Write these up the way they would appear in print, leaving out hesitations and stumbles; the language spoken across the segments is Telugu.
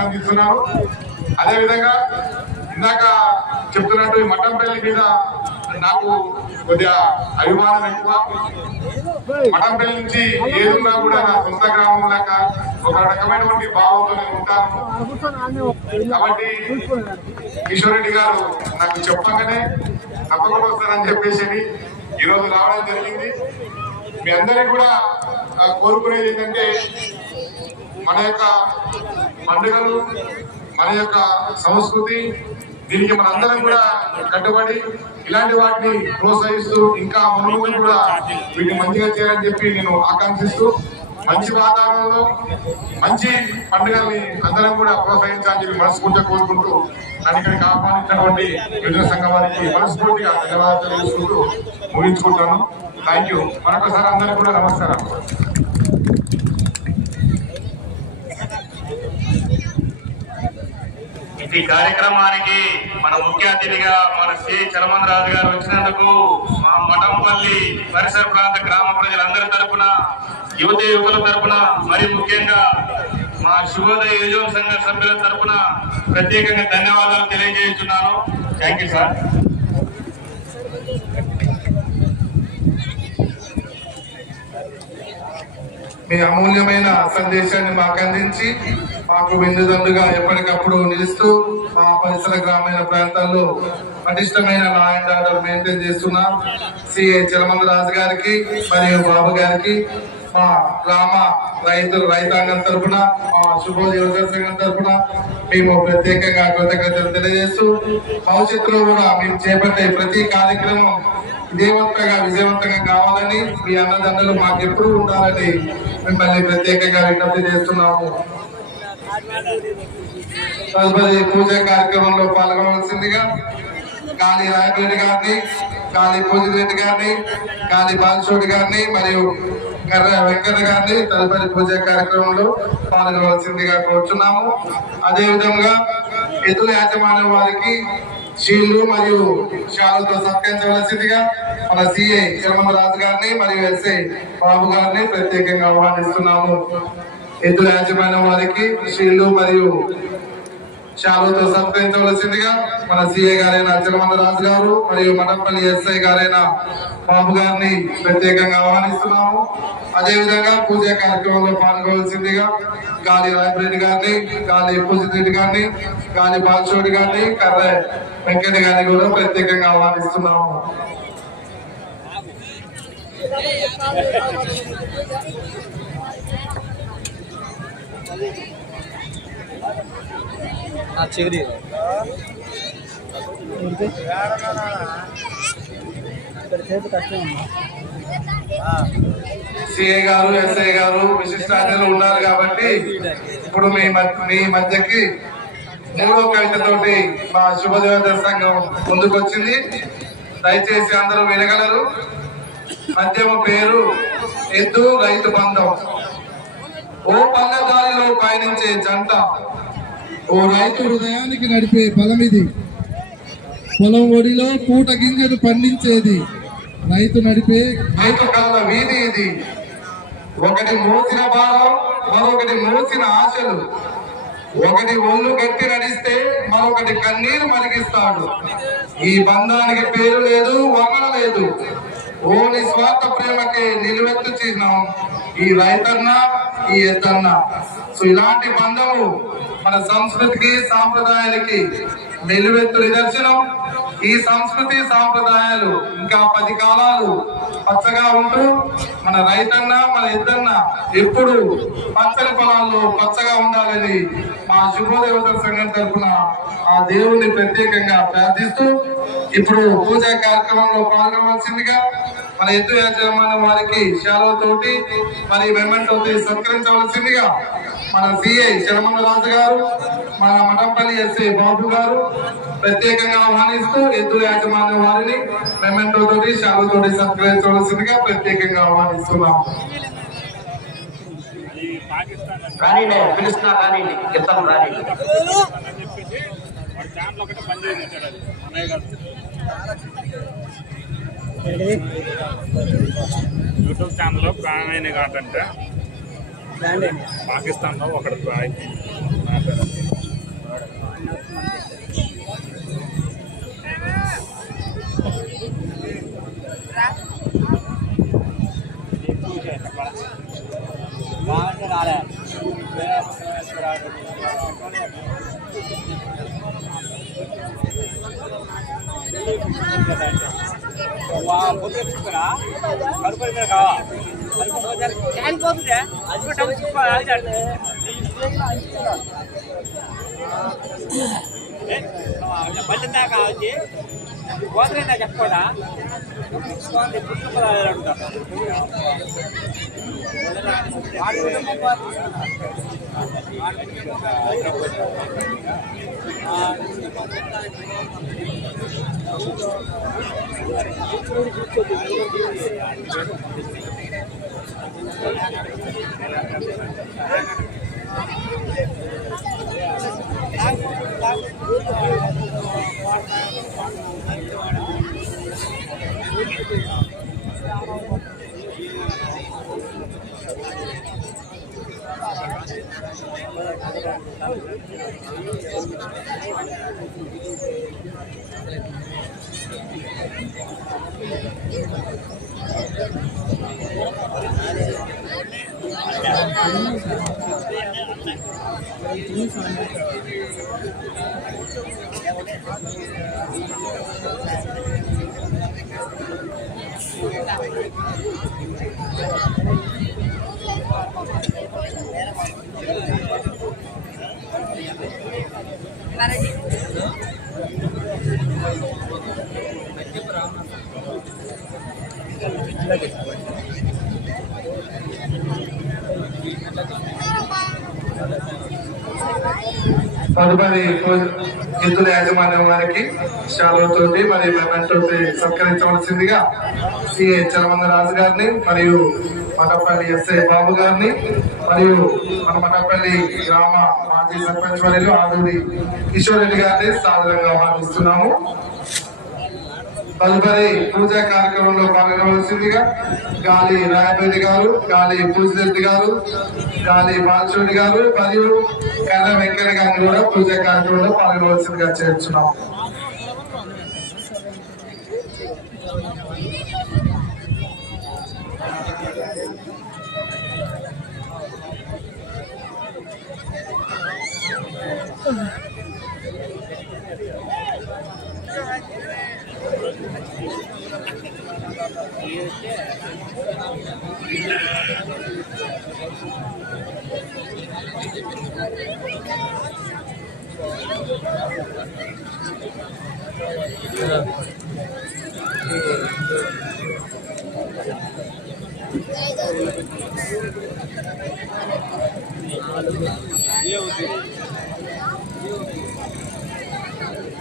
అభినందిస్తున్నాను. అదేవిధంగా ఇందాక చెప్తున్నట్టు ఈ మఠంపల్లి మీద నాకు కొద్దిగా అభిమానం ఎక్కువ. మఠంపల్లి నుంచి ఏదున్నా కూడా నా సొంత గ్రామం లాగా ఒక రకమైనటువంటి భావంతో నేను ఉంటాను. కాబట్టి కిషోర్ రెడ్డి గారు నాకు చెప్పగానే తప్పకుండా వస్తారని చెప్పేసి ఈరోజు రావడం జరిగింది. మీ అందరికీ కూడా కోరుకునేది ఏంటంటే మన యొక్క పండుగలు, మన యొక్క సంస్కృతి, దీనికి మనందరం కూడా కట్టుబడి ఇలాంటి వాటిని ప్రోత్సహిస్తూ ఇంకా ముందు కూడా వీటిని మంచిగా చేయాలని చెప్పి నేను ఆకాంక్షిస్తూ మంచి వాతావరణంలో మంచి పండుగల్ని అందరం కూడా ప్రోత్సహించాలని చెప్పి మనస్ఫూర్తిగా కోరుకుంటూ నన్ను ఇక్కడికి ఆహ్వానించినటువంటి యువజన సంఘం వారికి మనస్ఫూర్తిగా ధన్యవాదాలు తెలుసుకుంటూ ముగించుకుంటాను. Thank you. మరొకసారి అందరికీ కూడా నమస్కారం. ఈ కార్యక్రమానికి మన ముఖ్య అతిథిగా మన శ్రీ చలమందరాజు గారు వచ్చినందుకు మా మఠంపల్లి పరిసర ప్రాంత గ్రామ ప్రజలందరి తరఫున, యువత యువకుల తరఫున, మరి ముఖ్యంగా మా శుభోదయ యువజన సంఘ సభ్యుల తరఫున ప్రత్యేకంగా ధన్యవాదాలు తెలియజేస్తున్నాను. Thank you sir. మీ అమూల్యమైన సందేశాన్ని మాకు అందించి మాకు వెన్నుదండుగా ఎప్పటికప్పుడు నిలుస్తూ మా పరిసర గ్రామీణ ప్రాంతాల్లో పటిష్టమైన లా అండ్ ఆర్డర్ మెయింటైన్ చేస్తున్న సిఐ చలమందరాజు గారికి మరియు బాబు గారికి మా గ్రామ రైతాంగం తరఫున, మా శుభోదయ యువజన సంఘం తరఫున మేము ప్రత్యేకంగా కృతజ్ఞతలు తెలియజేస్తూ భవిష్యత్తులో కూడా మేము చేపట్టే ప్రతి కార్యక్రమం విజయవంతంగా కావాలని, మీ అన్నదండలు మాకు ఎప్పుడు ఉండాలని మిమ్మల్ని ప్రత్యేకంగా విజ్ఞప్తి చేస్తున్నాము. తదుపరి పూజా కార్యక్రమంలో పాల్గొనవలసిందిగా గాలి రాయపరెడ్డి గారిని, గాలి పూజిరెడ్డి గారిని, గాలి బాలచోటి గారిని మరియు కర్ర వెంకట గారిని తదుపరి పూజా కార్యక్రమంలో పాల్గొనవలసిందిగా కోరుచున్నాము. అదేవిధంగా ఎద్దుల యాజమాన్యం వారికి షీల్డ్లు మరియు షాలతో సత్కరించవలసిందిగా మన సిఐ చలమందరాజు గారిని మరియు ఎస్ఐ బాబు గారిని ప్రత్యేకంగా ఆహ్వానిస్తున్నాము. ఎద్దుల యాజమాన్యం వారికి షీల్డ్లు మరియు షాలతో సత్కరించవలసిందిగా మన సిఐ గారైన చలమందరాజు గారు మరియు మఠంపల్లి ఎస్ఐ గారైన బాబు గారిని ప్రత్యేకంగా ఆహ్వానిస్తున్నాము. అదేవిధంగా పూజా కార్యక్రమంలో పాల్గొవలసిందిగా గాలి రాయపరెడ్డి గారిని, గాలి పూజిరెడ్డి గారిని, గాలి బాలచోటి గారిని, కర్ర వెంకట గారిని కూడా ప్రత్యేకంగా ఆహ్వానిస్తున్నాము. సిఐ గారు, ఎస్ఐ గారు విశిష్ట అతిథులు ఉన్నారు కాబట్టి ఇప్పుడు మీ మధ్యకి మూడో కవితతోటి మా శుభోదయ సంఘం ముందుకు వచ్చింది. దయచేసి అందరూ వినగలరు. మధ్యమ పేరు ఎద్దు రైతు బంధం. ఓ పల్లెదారిలో పయనించే జంట, ఓ రైతు హృదయానికి నడిపే బలమిది. పొలం ఒడిలో పూట గింజలు పండించేది రైతు నడిపే రైతు కళ్ళ వీధి ఇది. ఒకటి మోసిన భారం, మరొకటి మోసిన ఆశలు. ఒకటి ఒళ్ళు గట్టి నడిస్తే మరొకటి కన్నీరు మరిగిస్తాడు. ఈ బంధానికి పేరు లేదు, వర్ణన లేదు. ఓ నిస్వార్థ ప్రేమకే నిలువెత్తు చిహ్నం ఈ రైతన్న, ఈ ఎద్దన్న. సో ఇలాంటి బంధము మన సంస్కృతికి, సాంప్రదాయాలకి నిలువెత్తు నిదర్శనం. ఈ సంస్కృతి సాంప్రదాయాలు ఇంకా 10 కాలాలు పచ్చగా ఉంటూ మన రైతన్న, మన ఎద్దన్న ఎప్పుడు పచ్చని పొలాల్లో పచ్చగా ఉండాలని మా శుభోదయ సంఘం తరఫున ఆ దేవుణ్ణి ప్రత్యేకంగా ప్రార్థిస్తూ ఇప్పుడు పూజా కార్యక్రమంలో పాల్గొనవలసిందిగా మన ఎద్దు యాజమాన్యం వారికి శాలువతోటి మరి మెమెంటోతో సత్కరించవలసిందిగా మన సిఐ చలమందరాజు గారు, మన మఠంపల్లి ఎస్ఐ బాబు గారు ప్రత్యేకంగా ఆహ్వానిస్తూ ఎద్దు యాజమాన్యం వారిని మెమెంటోతోటి శాలువతోటి సత్కరించవలసిందిగా ప్రత్యేకంగా ఆహ్వానిస్తున్నాము. యూట్యూబ్ ఛానల్లో ప్రాణమైన ఘాట్ అంటే పాకిస్తాన్లో ఒకటి చెప్పడా తదుపరి ఎద్దుల యాజమాన్యం వారికి శాలువతోటి మరియు మెమెంటోటి సత్కరించవలసిందిగా సిఏ చలమందరాజు గారిని మరియు మఠపల్లి ఎస్ఐ బాబు గారిని మరియు మన మఠపల్లి గ్రామ మాజీ సర్పంచ్ వర్యులు ఆదూరి కిషోర్ రెడ్డి గారిని సాదరంగా ఆహ్వానిస్తున్నాము. తదుపరి పూజా కార్యక్రమంలో పాల్గొనవలసిందిగా గాలి రాయపల్లి గారు, గాలి పూజిరెడ్డి గారు, గాలి బాలచూడి గారు మరియు కర్ర వెంకయ్య గారిని కూడా పూజా కార్యక్రమంలో పాల్గొనవలసిందిగా చేర్చున్నాం.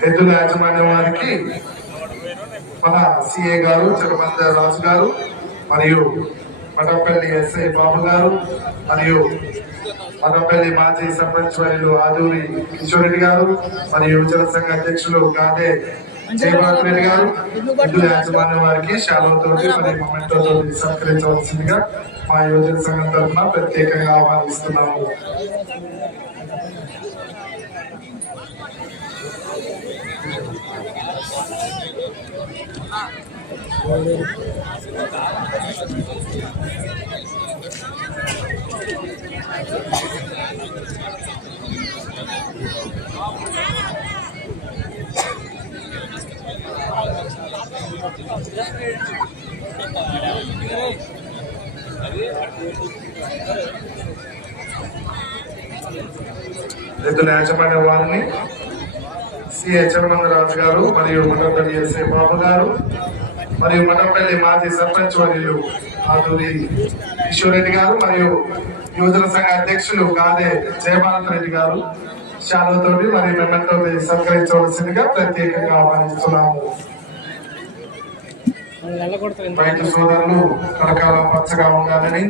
ఎద్దుల యాజమాన్యం వారికి మన సిఏ గారు చలమంద రాజు గారు మరియు మఠపల్లి ఎస్ఐ బాబు గారు మరియు మఠపల్లి మాజీ సర్పంచ్ వర్యులు ఆదూరి కిషోర్ రెడ్డి గారు మరియు యువజన సంఘ అధ్యక్షులు గాదే జయభారత్ రెడ్డి గారు ఎద్దుల యాజమాన్యం వారికి శాలువతోటి మరియు మొమెంటోతో సత్కరించవలసిందిగా మా యువజన సంఘం తరఫున ప్రత్యేకంగా ఆహ్వానిస్తున్నాము. ఎద్దుల యాజమాన్య వారిని సిఏ చలమందరాజు గారు మరియు మఠపల్లి ఎస్ఐ బాబు గారు మరియు మఠపల్లి మాజీ సర్పంచ్ వర్యులు ఆదూరి కిషోర్ రెడ్డి గారు మరియు యువజన సంఘ అధ్యక్షులు గాదే జయభారత్ రెడ్డి గారు శాలువతోటి మరియు మెమెంటోటి సత్కరించవలసిందిగా ప్రత్యేకంగా ఆహ్వానిస్తున్నాము. రైతు సోదరులు కలకాలం పచ్చగా ఉండాలని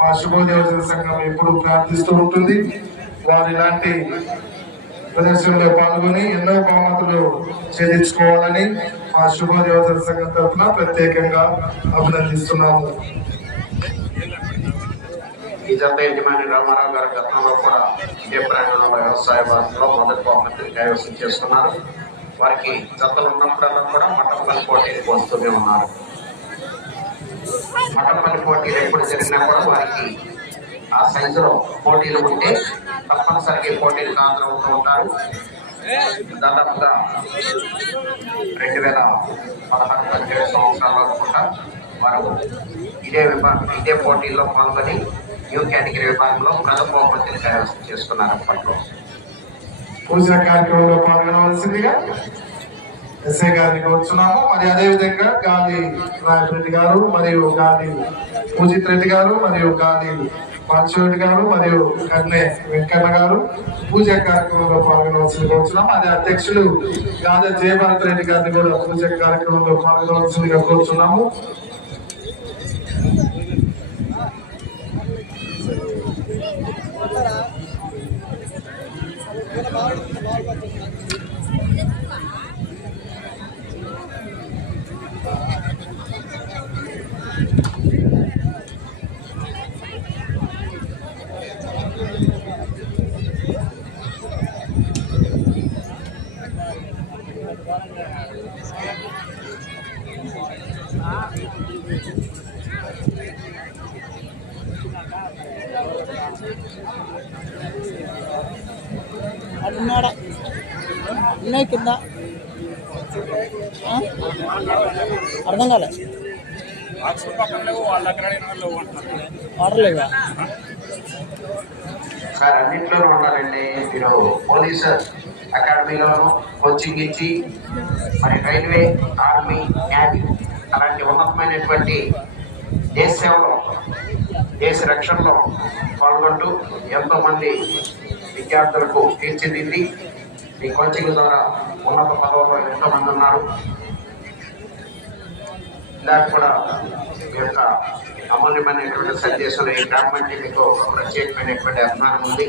మా శుభోదయోజన సంఘం ఎప్పుడు ప్రార్థిస్తూ ఉంటుంది. వారి ఇలాంటి ప్రదర్శనలో పాల్గొని ఎన్నో బహుమతులు ఛేదించుకోవాలని మా శుభోదయోజన సంఘం తరఫున ప్రత్యేకంగా అభినందిస్తున్నాము. ఈ జత యజమాని రామారావు గారి గతంలో కూడా ఏ ప్రాంగణంలో వ్యవసాయ భాగంలో మొదటి బహుమతిని కైవసం చేస్తున్నారు. వారికి జతలు ఉన్నప్పుడల్లా కూడా మఠపల్లి పోటీలకు వస్తూనే ఉన్నారు. మఠపల్లి పోటీలు ఎప్పుడు జరిగినా కూడా వారికి ఆ సైజులో పోటీలు ఉంటే తప్పనిసరిగా పోటీలకు హాజరవుతూ ఉంటారు. దాదాపుగా 2016-17 సంవత్సరాలు అనుకుంటా వారు ఇదే పోటీల్లో పాల్గొని న్యూ కేటగిరీ విభాగంలో ప్రథమ బహుమతిని కైవసం చేసుకున్నారు. అప్పట్లో పూజ కార్యక్రమంలో పాల్గొనవలసిందిగా ఎస్ఐ గారిని కోరుచున్నాము. మరి అదేవిధంగా గాలి రాయరెడ్డి గారు మరియు గాలి పూజిత్ రెడ్డి గారు మరియు గాలి పాల్చోరెడ్డి గారు మరియు కన్నె వెంకన్న గారు పూజ కార్యక్రమంలో పాల్గొనవలసింది కోరుచున్నాము. అదే అధ్యక్షులు గాలి జయభారత్ రెడ్డి గారిని కూడా పూజ కార్యక్రమంలో పాల్గొనవలసిందిగా కోరుచున్నాము. అన్నాడా ఉన్నాయి కింద అర్థం కాలే వాడలేదా సార్ అన్నింటిలోనూ ఉన్నారండి. మీరు పోలీసు అకాడమీలోను కోచింగ్ ఇచ్చి మరి రైల్వే, ఆర్మీ, నేవీ అలాంటి ఉన్నతమైనటువంటి దేశ సేవలో దేశ రక్షణలో పాల్గొంటూ ఎంతో మంది విద్యార్థులకు తీర్చిదిద్ది ఈ కోచింగ్ ద్వారా ఉన్నత పదవుల్లో ఎంతో మంది ఉన్నారు. ఇలాగ కూడా మీ యొక్క అమూల్యమైనటువంటి సందేశంలో ఈ గ్రామం అంటే మీకు ప్రత్యేకమైనటువంటి అభిమానం ఉంది.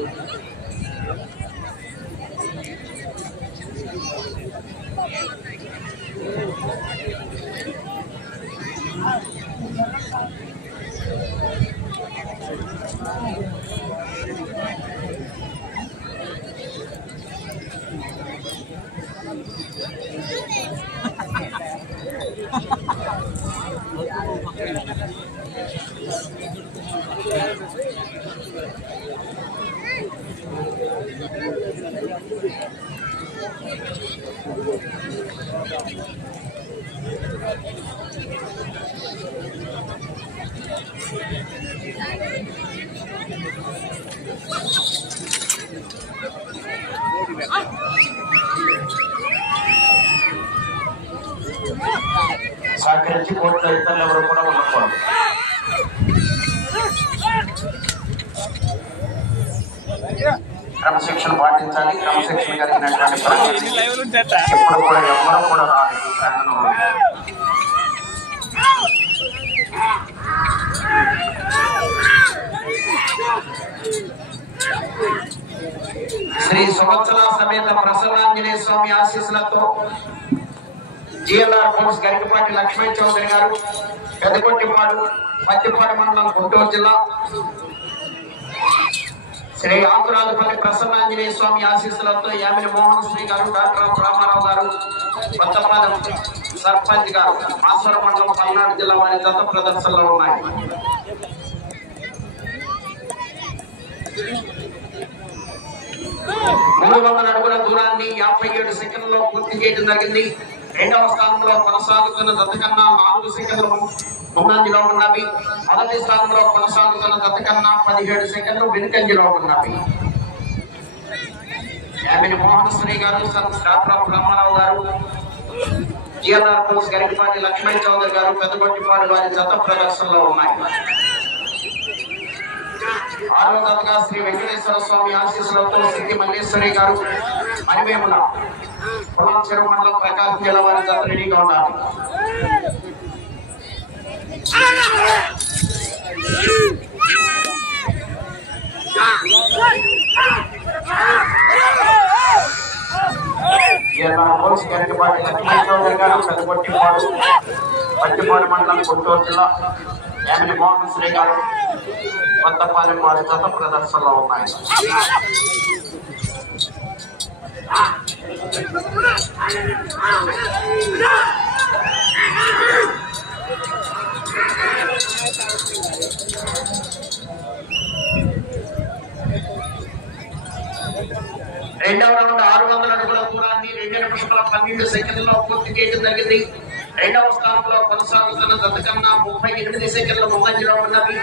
సహకరించి కోర్టులో ఇతరులు ఎవరు కూడా ఉండకూడదు. క్రమశిక్షణ పాటించాలి. క్రమశిక్షణ కలిగినటువంటి ఇప్పుడు కూడా ఎవరు కూడా రాదు. శ్రీ సంవత్సర సమేత ప్రసన్నాంజనేయ స్వామి ఆశీస్సులతో జిఎల్ఆర్ ఫోర్స్ గరికపాటి లక్ష్మణ్ చౌదరి గారు, పెద్దకొట్టిపాడు, పత్తిపాడు మండలం, గుంటూరు జిల్లా, శ్రీ ఆకురాజుపల్లి ప్రసన్నాంజనేయ స్వామి ఆశీస్సులతో యామిని మోహన్ శ్రీ గారు, డాక్టర్ రామారావు గారు, కొత్తపాలెం సర్పంచ్ గారు, మాసూరు మండలం, పల్నాడు జిల్లా వారి జత ప్రదర్శనలో ఉన్నాయి. మూడు 300 అడుగుల దూరాన్ని 57 సెకండ్లలో పూర్తి చేయడం జరిగింది. రెండవ స్థానంలో కొనసాగుతున్న జత కన్నా 4 సెకండ్లు ముందంజలో ఉన్నవి. మొదటి స్థానంలో కొనసాగుతున్న జత కన్నా 17 సెకండ్లు వెనుకంజలో ఉన్నవి. యామిని మోహన్ శ్రీ గారు, డాక్టర్ రామారావు గారు, జిఎల్ఆర్ ఫోర్స్ గరికపాటి లక్ష్మణ్ చౌదరి గారు, పెద్దగొట్టిపాడు వారి జత ప్రదర్శనలో ఉన్నాయి. ఆరో జతగా శ్రీ వెంకటేశ్వర స్వామి ఆశీస్సులతో సిద్ధి మల్లేశ్వరి గారు, మరివేముల, పొలం చెరువు మండలం, ప్రకాశం జిల్లా వారి జత రెడీగా ఉన్నారు. గరికపాటి లక్ష్మణ్ చౌదరి గారు, పెద్దగొట్టిపాడు, పత్తిపాడు మండలం, గుంటూరు జిల్లా, యామిని మోహన్ శ్రీ గారు, కొత్తపాలెం వారి జత ప్రదర్శనలో ఉన్నాయి. రెండవ రౌండ్ 600 అడుగుల దూరాన్ని 2 నిమిషాల 12 సెకండ్లలో పూర్తి చేయడం జరిగింది. రెండవ స్థానంలో కొనసాగుతున్న దత్తకన్నా 38 సెకండ్ల ముందంజలో ఉన్నది.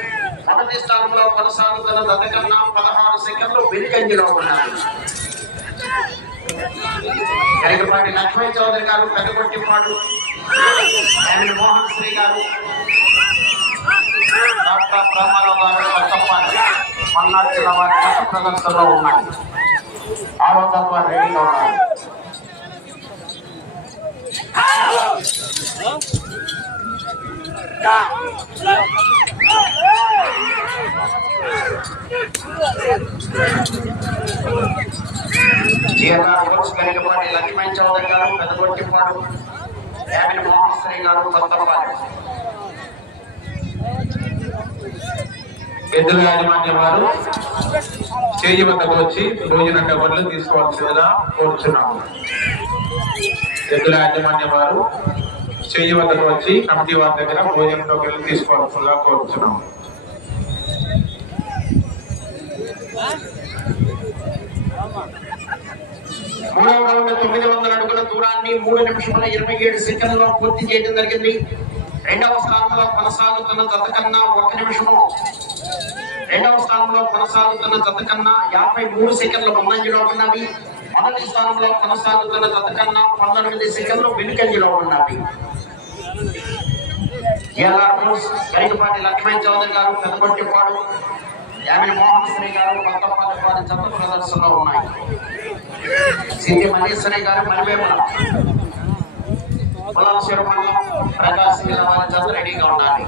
మొదటి స్థానంలో కొనసాగుతున్న దత్తకన్నా 16 సెకండ్లు వెనుకంజలో ఉన్నది. గరికపాటి లక్ష్మీ చౌదరి గారు, పెద్దగొట్టిపాడు మోహన్ శ్రీ గారు, డాక్టర్ రామారావు గారు, కొత్తపాటి పల్నాడు జిల్లా వారి గత ప్రదర్శనలో ఉన్నాయి. ఆరోగ్యంగా రెడీగా ఉన్నారు. గరికపాటి లక్ష్మీ చౌదరి గారు, పెద్దగొట్టిపాడు మోహన్ శ్రీ గారు, కొత్తపాటి. ఎద్దుల యాజమాన్యం వారు చేయి వద్దకు వచ్చి భోజన డబ్బులు తీసుకోవాల్సిందిగా కోరుచున్నాము. ఎద్దుల యాజమాన్యం వారు చేయి వద్దకు వచ్చి కమిటీ వారి దగ్గర భోజన డబ్బులు తీసుకోవాల్సిందిగా కోరుచున్నాము. మూడవ రౌండ్ 900 అడుగుల దూరాన్ని 3 నిమిషాల 27 సెకండ్లలో పూర్తి చేయడం జరిగింది. రెండవ స్థానంలో కొనసాగుతున్న దత్తకన్నా 1 నిమిషము. రెండవ స్థానంలో కొనసాగుతున్న దత్తకన్నా 53 సెకండ్ల ముందంజలో ఉన్నవి. మొదటి స్థానంలో కొనసాగుతున్న దత్తకన్నా 19 సెకండ్లు వెనుకంజలో ఉన్నవి. గరికపాటి లక్ష్మీ చౌదరి గారు, పెద్దగొట్టిపాడు మోహన్ శ్రీ గారు, కొత్తపాటి వారి జత ప్రదర్శనలో ఉన్నాయి. సిద్ధి మల్లేశ్వరి గారు, మరివేమల పొలాల శిరమణ ప్రకాశ్ జిల్లా వారి జత రెడీగా ఉండాలి.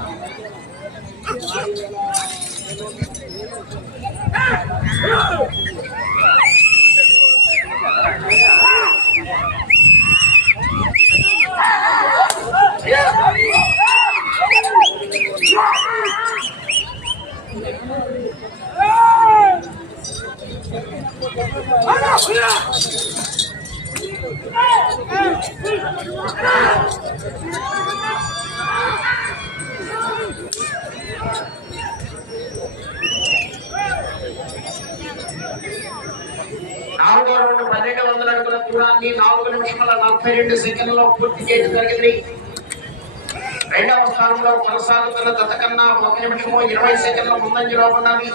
నాలుగో రౌండ్ 1200 అడుగుల దూరాన్ని 4 నిమిషాల 42 సెకండ్లలో పూర్తి చేయడం జరిగింది. రెండవ స్థానంలో కొనసాగుతున్న దత్తకన్నా 1 నిమిషము 20 సెకండ్ల ముందంజలో ఉన్నది.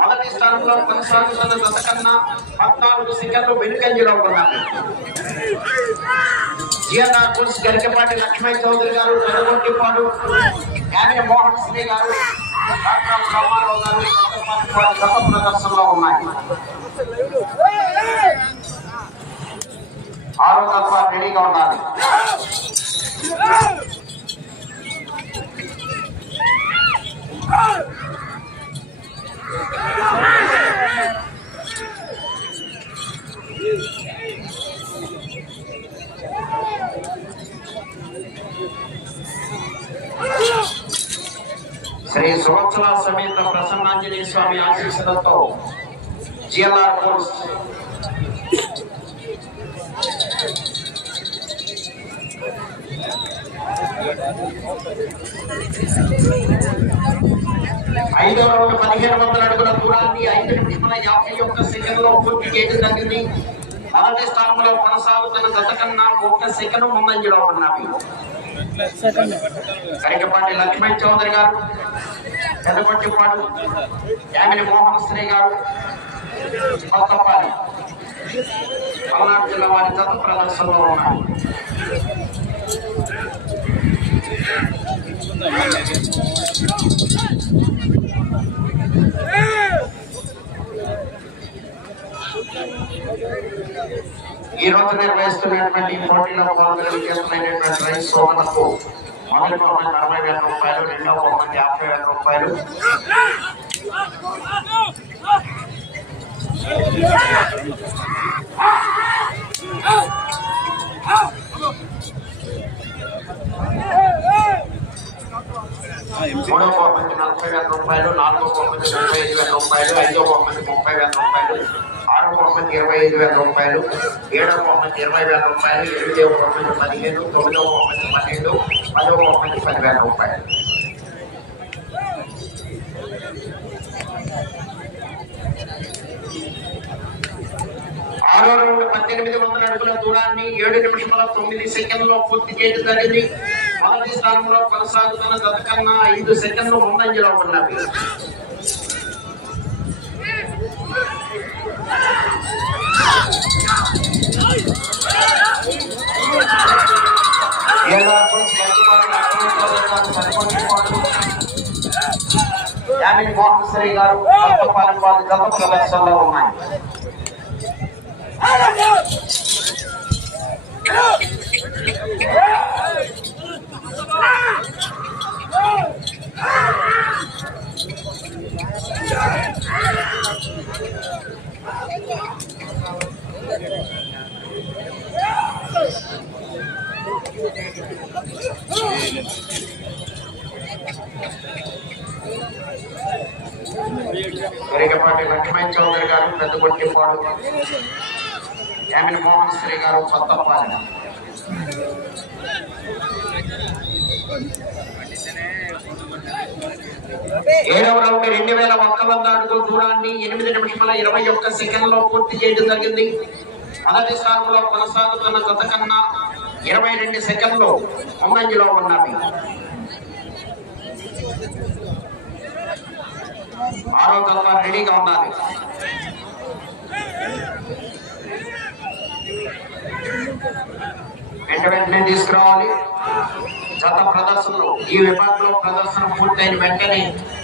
మొదటి స్థానంలో కొనసాగుతున్న దత్తకన్నా 14 సెకండ్లు వెనుకంజలో ఉన్నది. జిఎన్ఆర్ పుల్స్ గరికపాటి లక్ష్మీ చౌదరి గారు, పెద్దగొట్టిపాడు మోహన్ శ్రీ గారు, డాక్టర్ రామారావు గారు, కొత్తపాటి గత ప్రదర్శనలో ఉన్నాయి. ఆరోగ్యంగా రెడీగా ఉండాలి. శ్రీ సువత్సల సమేత ప్రసన్నాంజనేయ స్వామి ఆశీస్సులతో జిఎల్ఆర్ కోర్స్ ఐదవ రౌండ్ 1500 అడుగుల దూరాన్ని 5 నిమిషాల 51 సెకండ్లో పూర్తి చేయడం జరిగింది. మొదటి స్థానంలో కొనసాగుతున్న దత్తకన్నా 1 సెకండ్ ముందంజలో ఉన్నవి. గరికపాటి లక్ష్మీ చౌదరి గారు, పెద్దగొట్టిపాడు మోహన్ శ్రీ గారు, కొత్తపాటి పల్నాడు జిల్లా వారి జత ప్రదర్శనలో ఉన్నాయి. ఈ రోజు నిర్వహిస్తున్నటువంటి పోటీలో పాల్గొనేటువంటి రైతు సోదరులకు మొదటి బహుమతి 60,000 రూపాయలు, రెండవ బహుమతి 50,000 రూపాయలు. మూడవ బహుమతి 40,000 రూపాయలు, నాలుగో బహుమతి 35,000 రూపాయలు, ఐదో బహుమతి 30,000 రూపాయలు, ఆరో బహుమతి 25,000 రూపాయలు, ఏడవ బహుమతి 20,000 రూపాయలు, ఎనిమిదవ బహుమతి 15, తొమ్మిదవ బహుమతి 12, పదవ బహుమతి 10,000 రూపాయలు. ఆరో రౌండ్ 1800 అడుగుల దూరాన్ని 7 నిమిషముల 9 సెకండ్లో పూర్తి చేయడం జరిగింది. మొదటి స్థానంలో కొనసాగుతున్న జత కన్నా 5 సెకండ్లు ముందంజలో ఉన్నవి. యామిని మోహన్ శ్రీ గారు కొత్తపాలెం వారి జత ప్రదర్శనలో ఉన్నాయి. గరికపాటి లక్ష్మణ్ చౌదరి గారు పెద్దగొట్టిపాడు, యామిని మోహన్ శ్రీ గారు కొత్తపాలెం. ఏడవ రౌండ్ 2100 అడుగుల దూరాన్ని 8 నిమిషముల 21 సెకండ్లో పూర్తి చేయడం జరిగింది. మొదటి స్థానంలో కొనసాగుతున్న జత కన్నా 22 సెకండ్లు ముందంజలో ఉన్నవి. ఆరో జత రెడీగా ఉండాలి. వెంటనే తీసుకురావాలి. జత ప్రదర్శనలు ఈ విభాగంలో ప్రదర్శన పూర్తయిన వెంటనే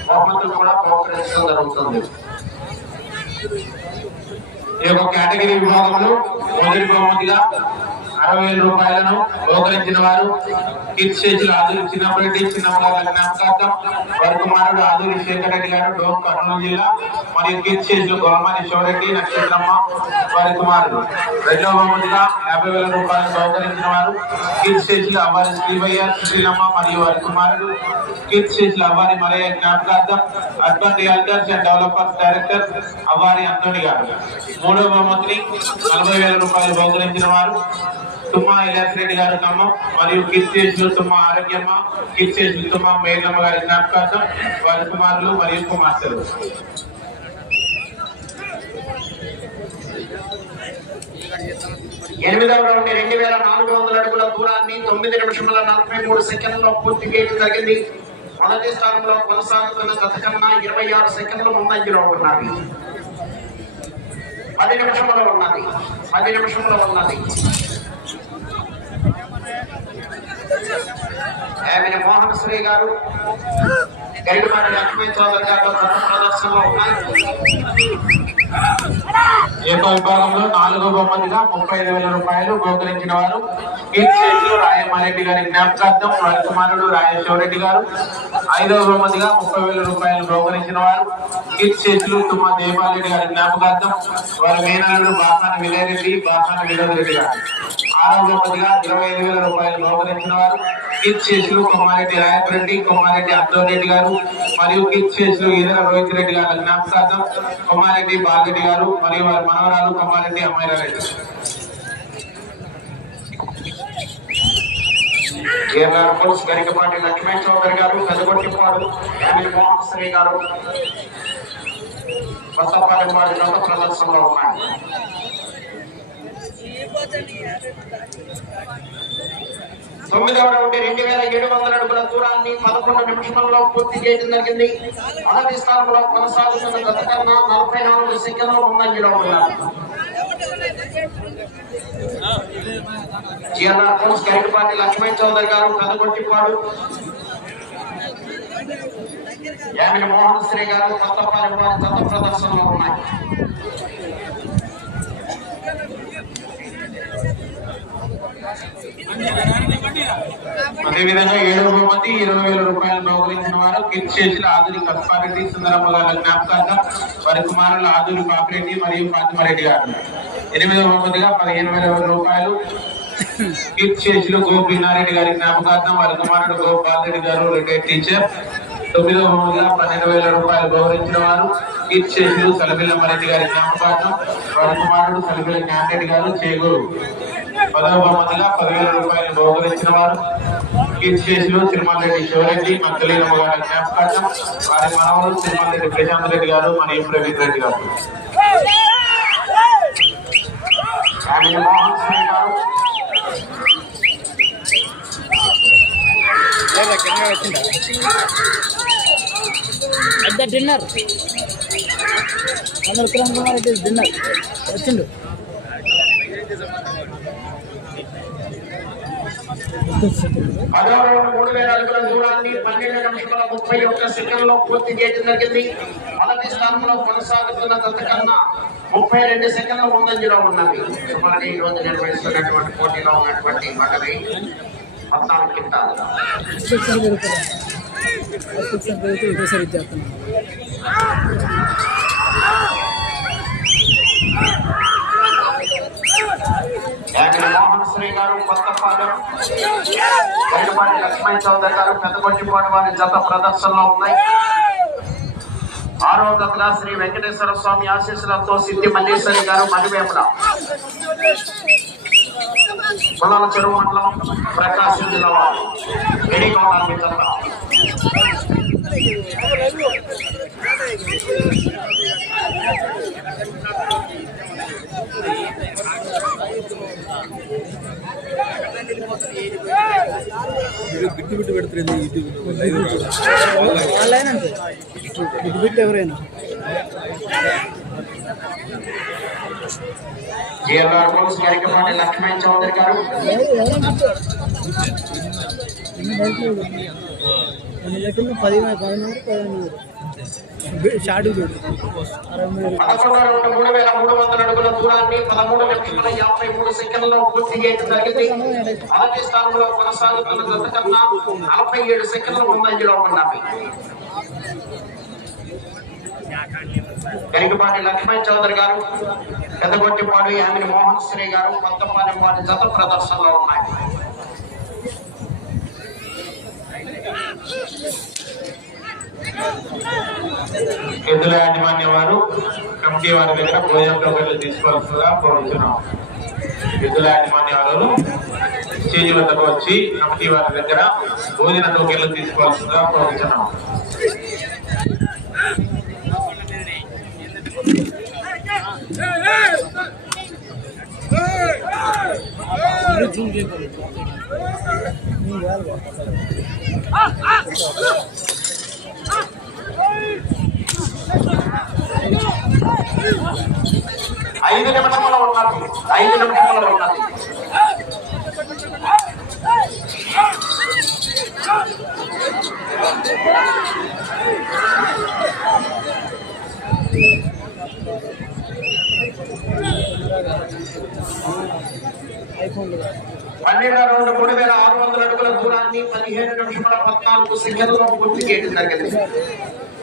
బహుమతులు కూడా ప్రోత్సహించడం జరుగుతుంది. ఈ యొక్క కేటగిరీ విభాగంలో మొదటి బహుమతిగా 60,000 రూపాయలను బహుకరించిన వారు కీర్తిశేషులు ఆదూరి చిన్నప్పటి చిన్నమ్మగారి జ్ఞాపకార్థం వారి కుమారుడు ఆదూరి శేఖర్ రెడ్డి గారు డోన్ కర్నూలు జిల్లా మరియు కీర్తిశేషులు గొల్లమాని శివరెడ్డి నక్షత్రమ్మ వారి కుమారుడు. రెండవ బహుమతిగా 50,000 రూపాయలు బహుకరించిన వారు కీర్తిశేషులు అవ్వారి శ్రీవయ్య సుశీలమ్మ మరియు వారి కుమారుడు కీర్తిశేషులు అవ్వారి మలయ్య జ్ఞాపకార్థం urban realtors and developers director Avvari Anthony గారు. మూడవ బహుమతిని 40,000 రూపాయలు బహుకరించిన వారు తుమ్మా ఇలాస్ రెడ్డి గారు ఖమ్మం మరియు కీర్తిశేషులు తుమ్మా ఆరోగ్యమ్మ కీర్తిశేషులు తుమ్మా మేఘమ్మ గారి జ్ఞాపకార్థం వారి కుమారులు మరియు కుమార్తెలు. ఎనిమిదవ రౌండ్ 2400 అడుగుల దూరాన్ని 9 నిమిషముల 43 సెకండ్లో పూర్తి చేయడం జరిగింది. మొదటి స్థానంలో కొనసాగుతున్న జత కన్నా 26 సెకండ్లు ముందంజలో ఉన్నవి. 10 నిమిషంలో ఉన్నది. యామిని మోహన్ శ్రీ గారు గరికపాటి లక్ష్మణ్ చౌదరి గారు ప్రదర్శనలో ఉన్నాయి. ఈ యొక్క విభాగంలో 4వ బహుమతిగా 35,000 రూపాయలు బహుకరించిన వారు కీర్తిశేషులు రాయమారెడ్డి గారి జ్ఞాపకార్థం వారి కుమారుడు రాజేశ్వరరెడ్డి గారు. 5వ బహుమతిగా 30,000 రూపాయలు బహుకరించిన వారు కీర్తిశేషులు తుమ్మా దేవారెడ్డి గారి జ్ఞాపకార్థం వారి మేనల్లుడు బాకాన విజయరెడ్డి బాకాన వినోద్ రెడ్డి గారు. 6వ బహుమతిగా 25,000 రూపాయలు బహుకరించిన వారు కీర్తిశేషులు కొమ్మారెడ్డి రాయపరెడ్డి కొమ్మారెడ్డి అబ్దోరెడ్డి గారు మరియు కీర్తిశేషులు ఈదర రోహిత్ రెడ్డి గారి జ్ఞాపకార్థం కొమ్మారెడ్డి బాలరెడ్డి గారు మరియు వారి మనవరాలు కొమ్మారెడ్డి అమ్మాయిరెడ్డి. గరికపాటి లక్ష్మణ్ చౌదరి గారు పెద్దగొట్టిపాడు, యామిని మోహన్ శ్రీ గారు కొత్తపాలెం వారి జత ప్రదర్శనలో ఉన్నాయి. 9వ రౌండ్ 2700 అడుగుల దూరాన్ని 11 నిమిషంలో పూర్తి చేయడం జరిగింది. మొదటి స్థానంలో కొనసాగుతున్న జత కన్నా 44 సెకండ్లు ముందంజలో ఉన్నారు. గరికపాటి లక్ష్మణ్ చౌదరి గారు పెద్దగొట్టిపాడు, యామిని మోహన్ శ్రీ గారు కొత్తపాలెం వారి జత ప్రదర్శనలో ఉన్నాయి. అదేవిధంగా 7వ బహుమతి 20,000 రూపాయలు బహుకరించిన వారు కీర్తిశేషులు ఆదూరి కప్పారెడ్డి సుందరమ్మ గారి జ్ఞాపకార్థం వారి కుమారులు ఆదూరి పాపిరెడ్డి మరియు ఫాతిమారెడ్డి గారు. 8వ బహుమతిగా 15,000 రూపాయలు కీర్తిశేషులు గోపినారెడ్డి గారి జ్ఞాపకార్థం వారి కుమారుడు గోపాలరెడ్డి గారు రిటైర్డ్ టీచర్. 9వ బహుమతిగా 12,000 రూపాయలు బహుకరించిన వారు కీర్తిశేషులు సలబిల్లమ్మారెడ్డి గారి జ్ఞాపకార్థం వారి కుమారుడు సలబిల్ల జ్ఞానరెడ్డి గారు చేగూరు. 10వ బహుమతిగా 10,000 రూపాయలు బహుకరించిన వారు కీర్తిశేషులు తిరుమలరెడ్డి శివరెడ్డి మక్కలీరమ్మ గారి జ్ఞాపకార్థం వారి మనవలు తిరుమలరెడ్డి ప్రశాంత్ రెడ్డి గారు మరియు ప్రవీణ్ రెడ్డి గారు. యామిని మోహన్ శ్రీ గారు అట్ ద డిన్నర్ మన Vikram Kumar it is dinner వచ్చిండు. పదవ రౌండ్ 3000 అడుగుల దూరాన్ని 12 నిమిషాల 31 సెకండ్లో పూర్తి చేయడం జరిగింది. మొదటి స్థానంలో కొనసాగుతున్న దత్తకన్నా 32 సెకండ్ల ముందంజలో ఉన్నది. సుమారు ఈ రోజు నిర్వహిస్తున్నటువంటి పోటీలో ఉన్నటువంటి మగవి 14 క్వింటాలు. ఒకసారి ఇచ్చేస్తున్నాను. యామిని మోహన్ శ్రీ గారు కొత్తపాలెం, గైడపాటి లక్ష్మణ్ చౌదరి గారు పెద్దగొట్టిపాటి వారి జత ప్రదర్శనలో ఉన్నాయి. 6వ జతగా శ్రీ వెంకటేశ్వర స్వామి ఆశీస్సులతో సిద్ధి మల్లేశ్వరి గారు మణివేముల, పుల్లల చెరువు మండలం ప్రకాశం జిల్లా వారు ఎడిగొండ జత. బిట్టు బిట్టు పెడుతుంది వాళ్ళైనా అంతే బిట్టు బిట్టు ఎవరైనా. గరికపాటి లక్ష్మణ్ చౌదరి గారు పది 15 షార్ట్ 3,300 అడుగుల దూరాన్ని 13 నిమిషాల 53 సెకండ్లో పూర్తి చేయడం జరిగింది. మొదటి స్థానంలో కొనసాగుతున్న జత కన్నా 47 సెకండ్ల ముందంజలో ఉన్నవి. గరికపాటి లక్ష్మణ్ చౌదరి గారు, పెద్దగొట్టిపాడు యామిని మోహన్ శ్రీ గారు కొత్తపాలెం వారి జత ప్రదర్శనలో ఉన్నాయి. ఎద్దుల యాజమాన్య వారు కమిటీ వారి దగ్గర భోజన టోకెన్లు తీసుకోవాల్సిందిగా కోరుతున్నాం. ఎద్దుల యాజమాన్య వారు స్టేజ్ వద్దకు వచ్చి కమిటీ వారి దగ్గర భోజన టోకెన్లు తీసుకోవాల్సిందిగా కోరుతున్నాం. ఐదు నిమిషంలో ఉన్నది. పన్నెండవ రౌండ్ 3,600 అడుగుల దూరాన్ని 15 నిమిషాల 14 సెకండ్లో పూర్తి చేయడం జరిగింది.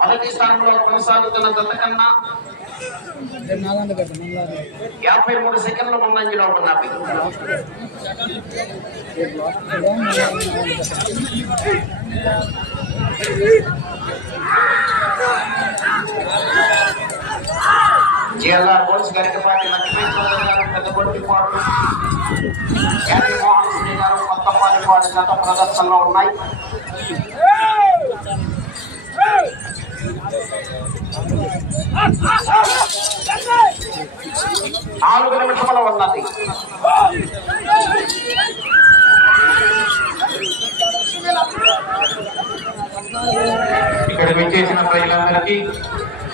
మొదటి స్థానంలో కొనసాగుతున్న జత కన్నా 53 సెకండ్ల ముందంజలో ఉన్నవి. జిఎల్ఆర్ గోల్స్ గరికపాటి లక్ష్మణ్ చౌదరి గారు పెద్దగొట్టిపాడు యామిని మోహన్ శ్రీ గారు కొత్తపాలెం వారి జత ప్రదర్శనలో ఉన్నాయి. నాలుగు నిమిషముల ఉన్నది. ఇక్కడ విచ్చేసిన ప్రజలందరికీ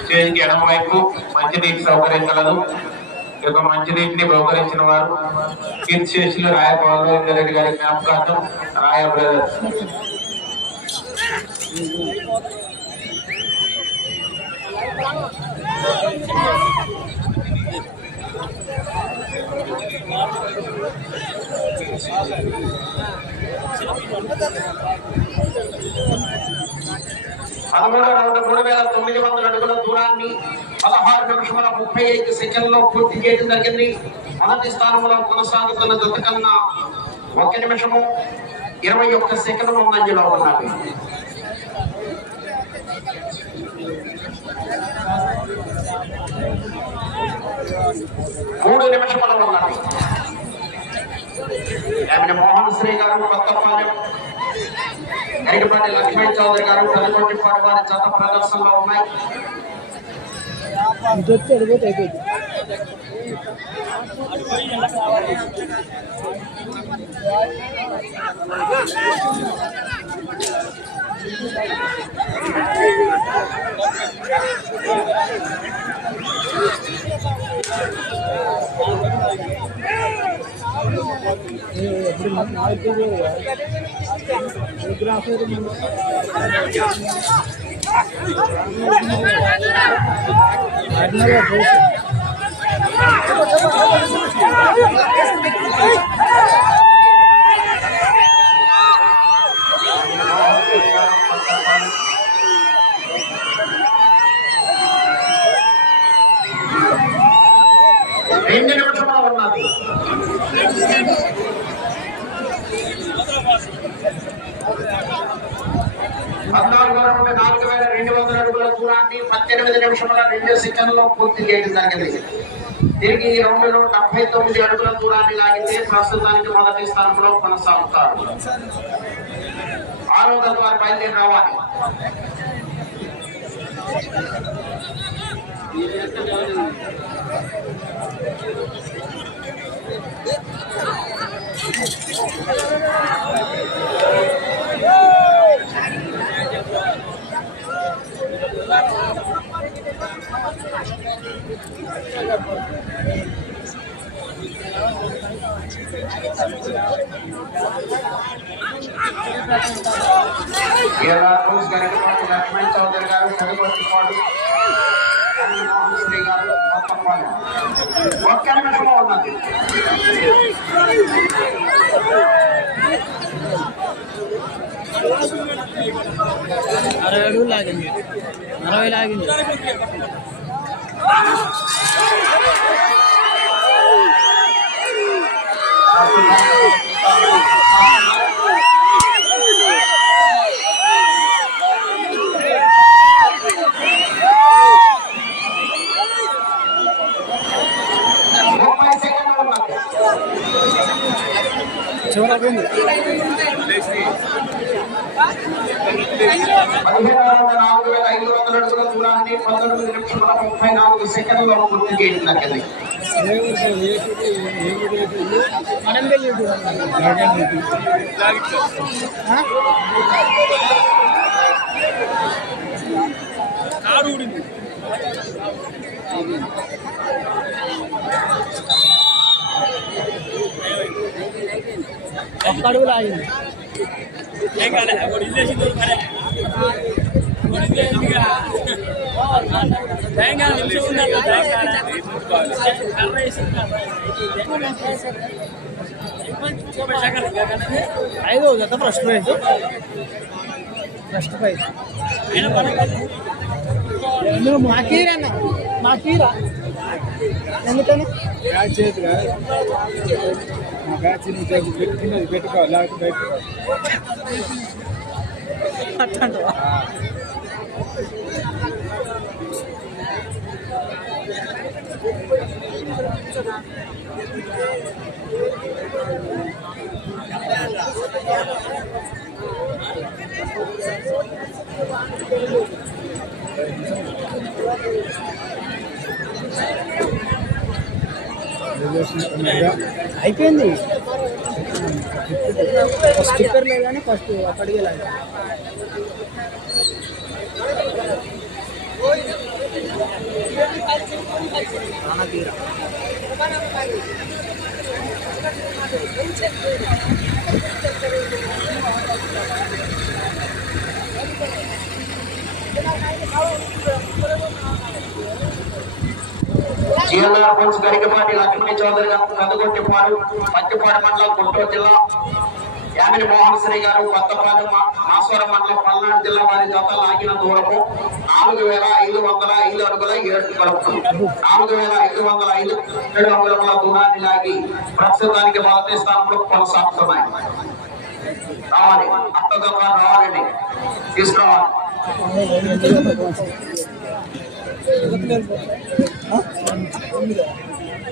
స్టేజ్కి ఎడమ వైపు మంచినీటి సౌకర్యం కలదు. ఈ యొక్క మంచినీటిని బహుకరించిన వారు కీర్తిశేషులు రాయ పవన్ గారి జ్ఞాపకార్థం రాయ బ్రదర్స్. పదమూడవ రౌండ్ 3,900 అడుగుల దూరాన్ని 16 నిమిషాల 35 సెకండ్లో పూర్తి చేయడం జరిగింది. మొదటి స్థానంలో కొనసాగుతున్న జత కన్నా 1 నిమిషము 21 సెకండ్ల ముందంజలో ఉన్నవి. మూడు నిమిషముల ఉన్నది. యామిని మోహన్ శ్రీ గారు కొత్తపాలెం, గైడపాటి లక్ష్మణ్ చౌదరి గారు పెద్దగొట్టిపాడు వారి జత ప్రదర్శనలో ఉన్నాయి. 2 నిమిషాలు ఉన్నది. నుండి 4,200 అడుగుల దూరాన్ని 18 నిమిషముల 2 సెకండ్లలో పూర్తి చేయడం జరిగింది. తిరిగి ఈ రౌండ్లో 79 అడుగుల దూరాన్ని లాగితే ప్రస్తుతానికి మొదటి స్థానంలో కొనసాగుతారు. 6వ వారు బయలుదేరి రావాలి. లక్ష్మణ్ చౌదరి గారు చదువుకోడు, శ్రీ గారు మొత్తం వాళ్ళు 1 నిమిషంలో ఉన్నది. 60 అడుగులు లాగింది, 60 లాగింది. చివరికి 4,500 అడుగుల దూరాన్ని 19 నిమిషముల 34 సెకండ్లలో పూర్తి చేయడం జరిగింది. ఒక్క అడుగు లాగింది. ఐదో జత ఫస్ట్ ప్రైజ్, ఫస్ట్ ప్రైజ్ మాకీరన్నా, మాకీరా ఎందుకని పెట్టుకోవాలి అట్లా అయిపోయింది. స్టిక్కర్ లేదని ఫస్ట్ అక్కడికి వెళ్ళాలి. జిఎల్ఆర్ బోన్స్ గరికపాటి లక్ష్మణ్ చౌదరి గారు కందుకొట్టిపాడు, పత్తిపాడు మండలం గుంటూరు జిల్లా, యామిని మోహన్ శ్రీ గారు కొత్తపాడు మాస్వరం మండలం పల్నాడు జిల్లా వారి జత లాగిన దూరము 4,505 అడుగుల 7 గడుపులు. 4,505 అడుగుల దూరాన్ని లాగి ప్రస్తుతానికి మొదటి స్థానంలో కొనసాగుతున్నాయి. రావాలి, అత్తగా రావాలండి, తీసుకురావాలి.